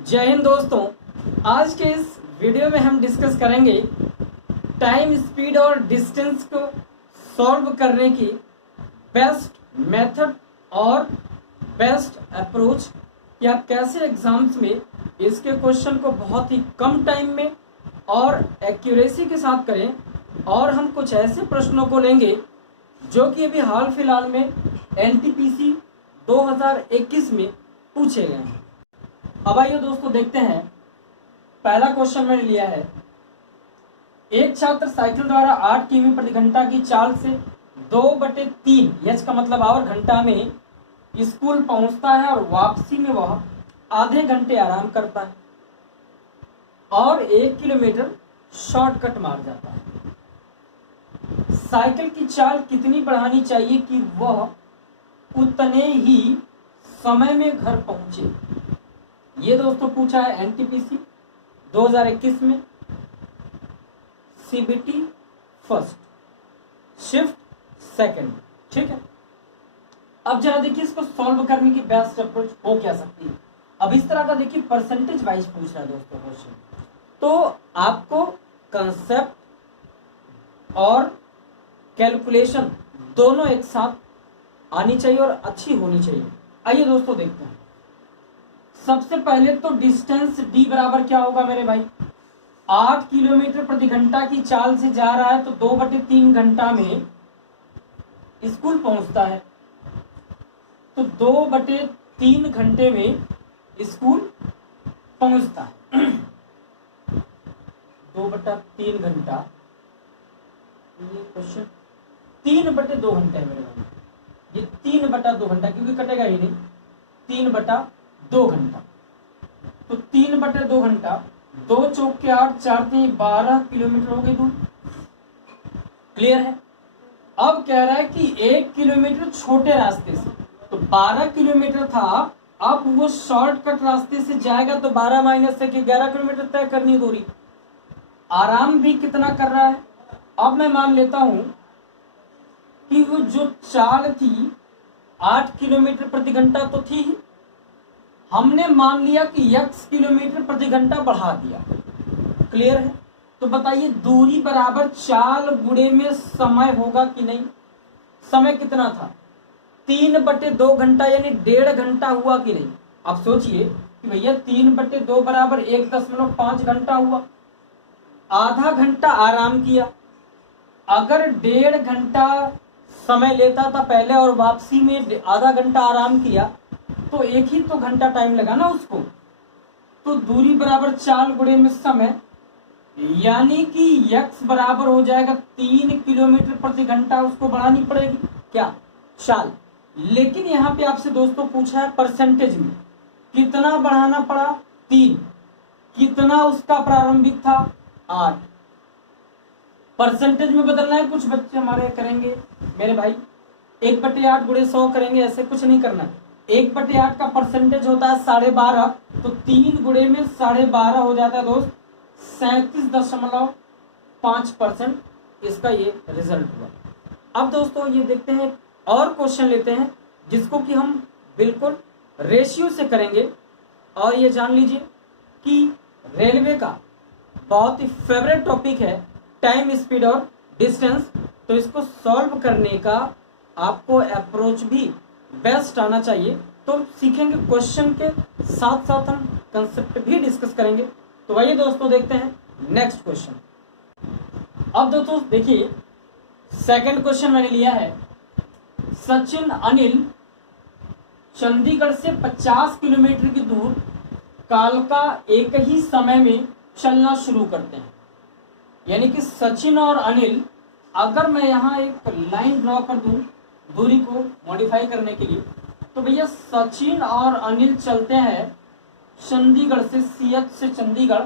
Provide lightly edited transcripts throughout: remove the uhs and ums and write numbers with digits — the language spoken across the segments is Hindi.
जय हिंद दोस्तों। आज के इस वीडियो में हम डिस्कस करेंगे टाइम, स्पीड और डिस्टेंस को सॉल्व करने की बेस्ट मेथड और बेस्ट अप्रोच कि आप कैसे एग्जाम्स में इसके क्वेश्चन को बहुत ही कम टाइम में और एक्यूरेसी के साथ करें। और हम कुछ ऐसे प्रश्नों को लेंगे जो कि अभी हाल फिलहाल में एनटीपीसी 2021 में पूछे गए हैं। अब आइए दोस्तों देखते हैं। पहला क्वेश्चन मैंने लिया है, एक छात्र साइकिल द्वारा 8 किमी प्रति घंटा की चाल से 2/3 एच का मतलब आवर घंटा में स्कूल पहुंचता है और वापसी में वह आधे घंटे आराम करता है और 1 किलोमीटर शॉर्टकट मार जाता है। साइकिल की चाल कितनी बढ़ानी चाहिए कि वह उतने ही समय में घर पहुंचे? ये दोस्तों पूछा है एनटीपीसी 2021 में, सीबीटी फर्स्ट, शिफ्ट सेकंड। ठीक है, अब जरा देखिए इसको सॉल्व करने की बेस्ट अप्रोच हो क्या सकती है। अब इस तरह का देखिए परसेंटेज वाइज पूछ रहा है दोस्तों क्वेश्चन, तो आपको कंसेप्ट और कैलकुलेशन दोनों एक साथ आनी चाहिए और अच्छी होनी चाहिए। आइए दोस्तों देखते हैं। सबसे पहले तो डिस्टेंस डी बराबर क्या होगा मेरे भाई, 8 किलोमीटर प्रति घंटा की चाल से जा रहा है तो 2/3 घंटा में स्कूल पहुंचता है, तो 2/3 घंटे में स्कूल पहुंचता है। 2/3 घंटा, ये क्वेश्चन 3/2 घंटे है मेरे भाई, ये 3/2 घंटा क्योंकि कटेगा ही नहीं, 3/2 घंटा, तो 3/2 घंटा, 2 चौक के 8, 4 3 12 किलोमीटर हो गई दूर। क्लियर है। अब कह रहा है कि 1 किलोमीटर छोटे रास्ते से, तो 12 किलोमीटर था, अब वो शॉर्टकट रास्ते से जाएगा तो 12 माइनस 1 11 किलोमीटर तय करनी दूरी। आराम भी कितना कर रहा है, अब मैं मान लेता हूं कि वो जो चाल थी 8 किलोमीटर प्रति घंटा तो थी ही, हमने मान लिया कि x किलोमीटर प्रति घंटा बढ़ा दिया। क्लियर है। तो बताइए दूरी बराबर चाल गुणे में समय होगा कि नहीं। समय कितना था, 3/2 घंटा यानी 1.5 घंटा हुआ कि नहीं। अब सोचिए कि भैया 3/2 बराबर 1.5 घंटा हुआ, आधा घंटा आराम किया। अगर 1.5 घंटा समय लेता था पहले और वापसी में आधा घंटा आराम किया तो एक ही तो घंटा टाइम लगा ना उसको। तो दूरी बराबर चाल गुणे में समय, यानी कि x बराबर हो जाएगा 3 किलोमीटर प्रति घंटा, उसको बढ़ानी पड़ेगी क्या, चाल। लेकिन यहाँ पे आपसे दोस्तों पूछा है परसेंटेज में कितना बढ़ाना पड़ा, 3। कितना उसका प्रारंभिक था, 8। परसेंटेज में बदलना है। कुछ बच्चे हमारे करेंगे मेरे भाई 1/8 गुणे 100 करेंगे, ऐसे कुछ नहीं करना है। 1/8 का परसेंटेज होता है 12.5, तो 3 गुणे में 12.5 हो जाता है दोस्त 37.5%। इसका ये रिजल्ट हुआ। अब दोस्तों ये देखते हैं और क्वेश्चन लेते हैं जिसको कि हम बिल्कुल रेशियो से करेंगे। और ये जान लीजिए कि रेलवे का बहुत ही फेवरेट टॉपिक है टाइम, स्पीड और डिस्टेंस, तो इसको सॉल्व करने का आपको अप्रोच भी बेस्ट आना चाहिए। तो सीखेंगे क्वेश्चन के साथ साथ हम कंसेप्ट भी डिस्कस करेंगे। तो आइए दोस्तों देखते हैं नेक्स्ट क्वेश्चन। अब दोस्तों देखिए सेकंड क्वेश्चन मैंने लिया है, सचिन अनिल चंडीगढ़ से 50 किलोमीटर की दूर कालका एक ही समय में चलना शुरू करते हैं। यानी कि सचिन और अनिल, अगर मैं यहाँ एक लाइन ड्रॉ कर दूं दूरी को मॉडिफाई करने के लिए, तो भैया सचिन और अनिल चलते हैं चंडीगढ़ से, सीएच से चंडीगढ़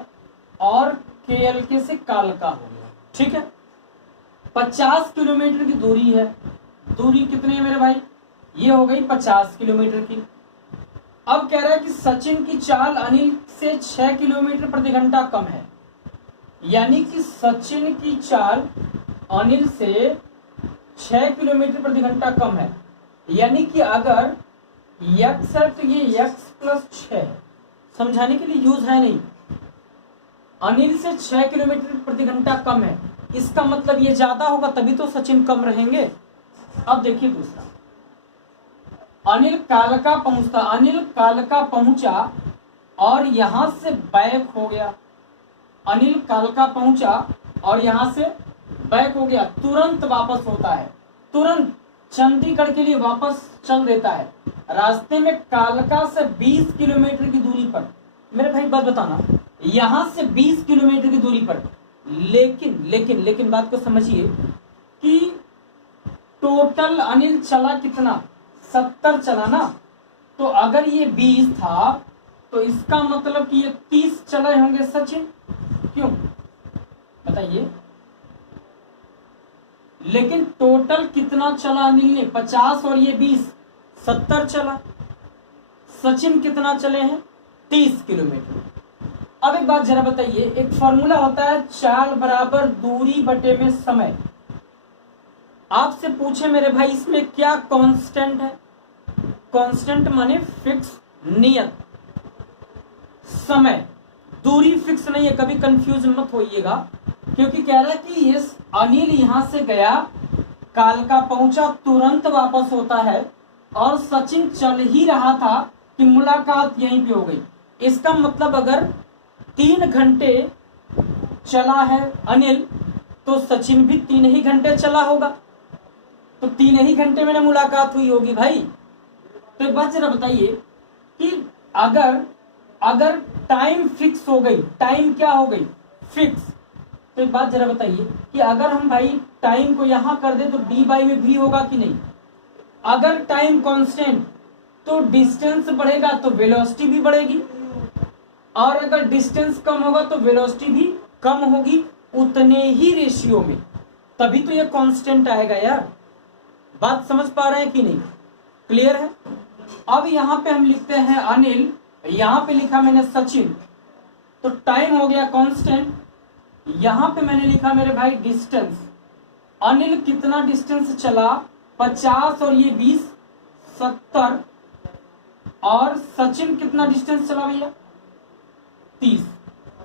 और केएलके से कालका हो गया। ठीक है, 50 किलोमीटर की दूरी है। दूरी कितनी है मेरे भाई, ये हो गई 50 किलोमीटर की। अब कह रहा है कि सचिन की चाल अनिल से 6 किलोमीटर प्रति घंटा कम है, यानी कि सचिन की चाल अनिल से 6 किलोमीटर प्रति घंटा कम है। यानी कि अगर x है तो ये x + 6 है, समझाने के लिए यूज है नहीं। अनिल से 6 किलोमीटर प्रति घंटा कम है, इसका मतलब ये ज्यादा होगा तभी तो सचिन कम रहेंगे। अब देखिए दूसरा, अनिल कालका पहुंचा और यहां से बैक हो गया। अनिल कालका पहुंचा और यहां से बैक हो गया, तुरंत वापस होता है, तुरंत चंडीगढ़ के लिए वापस चल देता है। रास्ते में कालका से 20 किलोमीटर की दूरी पर, मेरे भाई बात बताना, यहां से 20 किलोमीटर की दूरी पर, लेकिन बात को समझिए कि टोटल अनिल चला कितना, 70 चला ना। तो अगर ये 20 था तो इसका मतलब कि ये 30 चले होंगे सचिन, क्यों बताइए। लेकिन टोटल कितना चला अनिल ने, 50 और ये 20, 70 चला। सचिन कितना चले हैं, 30 किलोमीटर। अब एक बात जरा बताइए, एक फॉर्मूला होता है चाल बराबर दूरी बटे में समय। आपसे पूछे मेरे भाई इसमें क्या कांस्टेंट है, कांस्टेंट माने फिक्स, नियत। समय, दूरी फिक्स नहीं है, कभी कंफ्यूज मत होइएगा, क्योंकि कह रहा है कि ये अनिल यहां से गया, कालका पहुंचा, तुरंत वापस होता है और सचिन चल ही रहा था कि मुलाकात यहीं पे हो गई। इसका मतलब अगर 3 घंटे चला है अनिल तो सचिन भी 3 ही घंटे चला होगा, तो 3 ही घंटे में मुलाकात हुई होगी भाई। तो एक बात जरा बताइए कि अगर टाइम फिक्स हो गई, टाइम क्या हो गई, फिक्स, तो एक बात जरा बताइए कि अगर हम भाई टाइम को यहां कर दे तो डी बाई में भी होगा कि नहीं। अगर टाइम कांस्टेंट तो डिस्टेंस बढ़ेगा तो वेलोसिटी भी बढ़ेगी, और अगर डिस्टेंस कम होगा तो वेलोसिटी भी कम होगी, उतने ही रेशियो में, तभी तो ये कांस्टेंट आएगा यार। बात समझ पा रहे हैं कि नहीं, क्लियर है। अब यहां पे हम लिखते हैं अनिल, यहां पे लिखा मैंने सचिन, तो टाइम हो गया कांस्टेंट। यहां पे मैंने लिखा मेरे भाई डिस्टेंस, अनिल कितना डिस्टेंस चला, 50 और ये 20, 70, और सचिन कितना डिस्टेंस चला भैया, 30।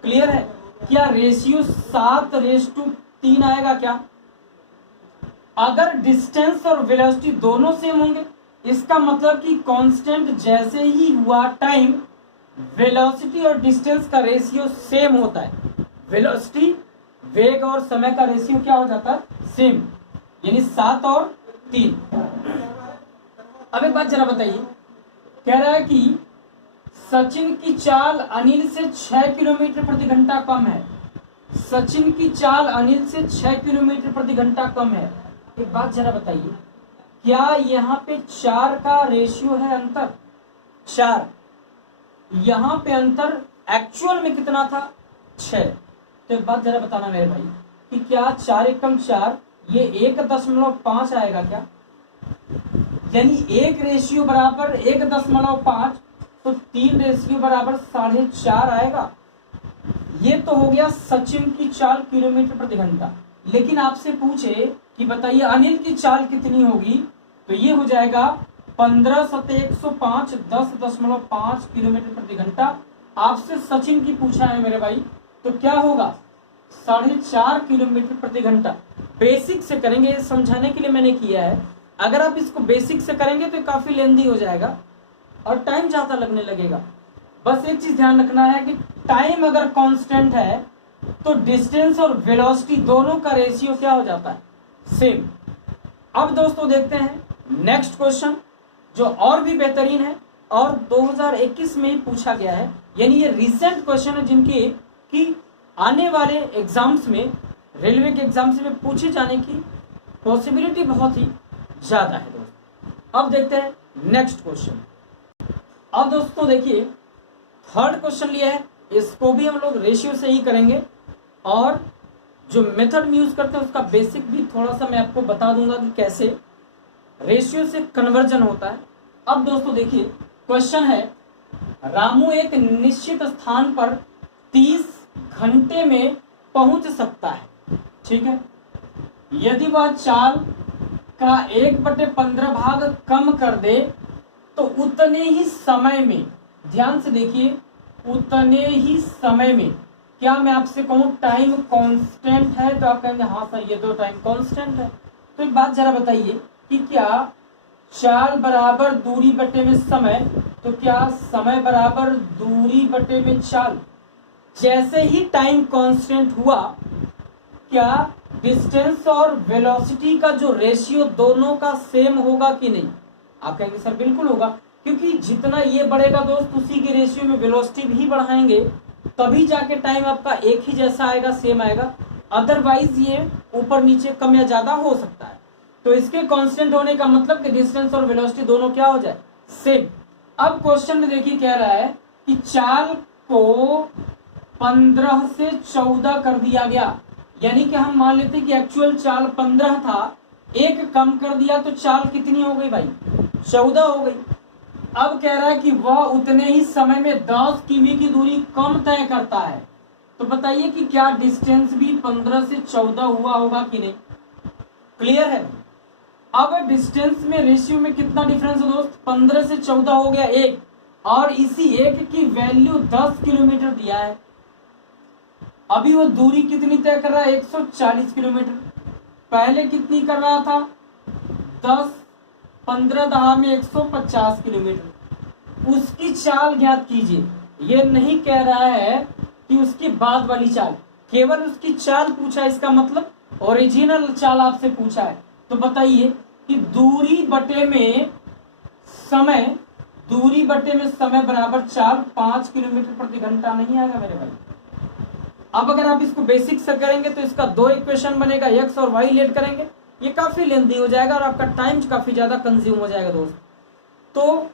क्लियर है। क्या रेशियो 7:3 आएगा क्या। अगर डिस्टेंस और वेलोसिटी दोनों सेम होंगे, इसका मतलब कि कांस्टेंट जैसे ही हुआ टाइम, वेलोसिटी और डिस्टेंस का रेशियो सेम होता है। वेलोसिटी, वेग और समय का रेशियो क्या हो जाता है, सेम, यानी 7 और 3। अब एक बात जरा बताइए, कह रहा है कि सचिन की चाल अनिल से 6 किलोमीटर प्रति घंटा कम है। सचिन की चाल अनिल से 6 किलोमीटर प्रति घंटा कम है। एक बात जरा बताइए, क्या यहाँ पे 4 का रेशियो है अंतर, 4, यहाँ पे अंतर एक्चुअल में कितना था, 6। तो एक बात जरा बताना मेरे भाई कि क्या 4 एकम 4 ये 1.5 आएगा क्या, यानी 1 रेशियो बराबर 1.5, तो 3 रेशियो बराबर 4.5 आएगा। ये तो हो गया सचिन की चाल किलोमीटर प्रति घंटा। लेकिन आपसे पूछे कि बताइए अनिल की चाल कितनी होगी, तो ये हो जाएगा 15 × 105, 10.5 किलोमीटर प्रति घंटा। आपसे सचिन की पूछा है मेरे भाई, तो क्या होगा 4.5 किलोमीटर प्रति घंटा। बेसिक से करेंगे, ये समझाने के लिए मैंने किया है। अगर आप इसको बेसिक से करेंगे तो काफी लेंदी हो जाएगा और टाइम ज्यादा लगने लगेगा। बस एक चीज ध्यान रखना है कि टाइम अगर कांस्टेंट है तो डिस्टेंस और वेलोसिटी दोनों का रेशियो क्या हो जाता है, सेम। अब दोस्तों देखते हैं नेक्स्ट क्वेश्चन, जो और भी बेहतरीन है और 2021 में ही पूछा गया है, यानी ये रिसेंट क्वेश्चन है जिनके कि आने वाले एग्जाम्स में, रेलवे के एग्जाम्स में पूछे जाने की पॉसिबिलिटी बहुत ही ज्यादा है दोस्तों। अब देखते हैं नेक्स्ट क्वेश्चन। अब दोस्तों देखिए थर्ड क्वेश्चन लिया है, इसको भी हम लोग रेशियो से ही करेंगे और जो मेथड में यूज करते हैं उसका बेसिक भी थोड़ा सा मैं आपको बता दूंगा कि कैसे रेशियो से कन्वर्जन होता है। अब दोस्तों देखिए क्वेश्चन है, रामू एक निश्चित स्थान पर 30 घंटे में पहुंच सकता है, ठीक है। यदि वह चाल का 1/15 भाग कम कर दे तो उतने ही समय में, ध्यान से देखिए, उतने ही समय में, क्या मैं आपसे कहूं टाइम कांस्टेंट है, तो आप कहेंगे हाँ सर ये तो टाइम कांस्टेंट है। तो एक बात जरा बताइए कि क्या चाल बराबर दूरी बटे में समय, तो क्या समय बराबर दूरी बटे में चाल, जैसे ही टाइम कांस्टेंट हुआ क्या डिस्टेंस और वेलोसिटी का जो रेशियो दोनों का सेम होगा कि नहीं? आप कहेंगे सर बिल्कुल होगा, क्योंकि जितना ये बढ़ेगा दोस्त उसी के रेशियो में वेलोसिटी भी बढ़ाएंगे, तभी जाके टाइम आपका एक ही जैसा आएगा, सेम आएगा। अदरवाइज ये ऊपर नीचे कम या ज्यादा हो सकता है। तो इसके कांस्टेंट होने का मतलब कि डिस्टेंस और वेलोसिटी दोनों क्या हो जाए, सेम। अब क्वेश्चन में देखिए कह रहा है कि चाल को 15 से 14 कर दिया गया, यानी कि हम मान लेते कि एक्चुअल चाल 15 था, एक कम कर दिया तो चाल कितनी हो गई भाई, 14 हो गई। अब कह रहा है कि वह उतने ही समय में 10 किमी की दूरी कम तय करता है, तो बताइए कि क्या डिस्टेंस भी 15 से 14 हुआ होगा कि नहीं? क्लियर है? अब डिस्टेंस में रेशियो में कितना डिफरेंस है दोस्त, 15 से 14 हो गया एक, और इसी एक की वैल्यू 10 किलोमीटर दिया है। अभी वो दूरी कितनी तय कर रहा है, 140 किलोमीटर। पहले कितनी कर रहा था, 10, 15 दहा में 150 किलोमीटर। उसकी चाल ज्ञात कीजिए। ये नहीं कह रहा है कि उसकी बाद वाली चाल, केवल उसकी चाल पूछा, इसका मतलब ओरिजिनल चाल आपसे पूछा है। तो बताइए कि दूरी बटे में समय, दूरी बटे में समय बराबर चाल 5 किलोमीटर प्रति घंटा नहीं आएगा मेरे भाई। अब अगर आप इसको बेसिक से करेंगे तो इसका 2 इक्वेशन बनेगा, एक्स और वाई लेट करेंगे, ये काफी लेंथी हो जाएगा और आपका टाइम काफी ज्यादा कंज्यूम हो जाएगा दोस्त। तो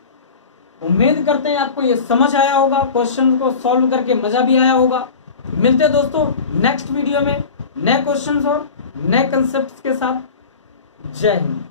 उम्मीद करते हैं आपको ये समझ आया होगा, क्वेश्चन को सॉल्व करके मजा भी आया होगा। मिलते हैं दोस्तों नेक्स्ट वीडियो में नए क्वेश्चंस और नए कंसेप्ट्स के साथ। जय हिंद।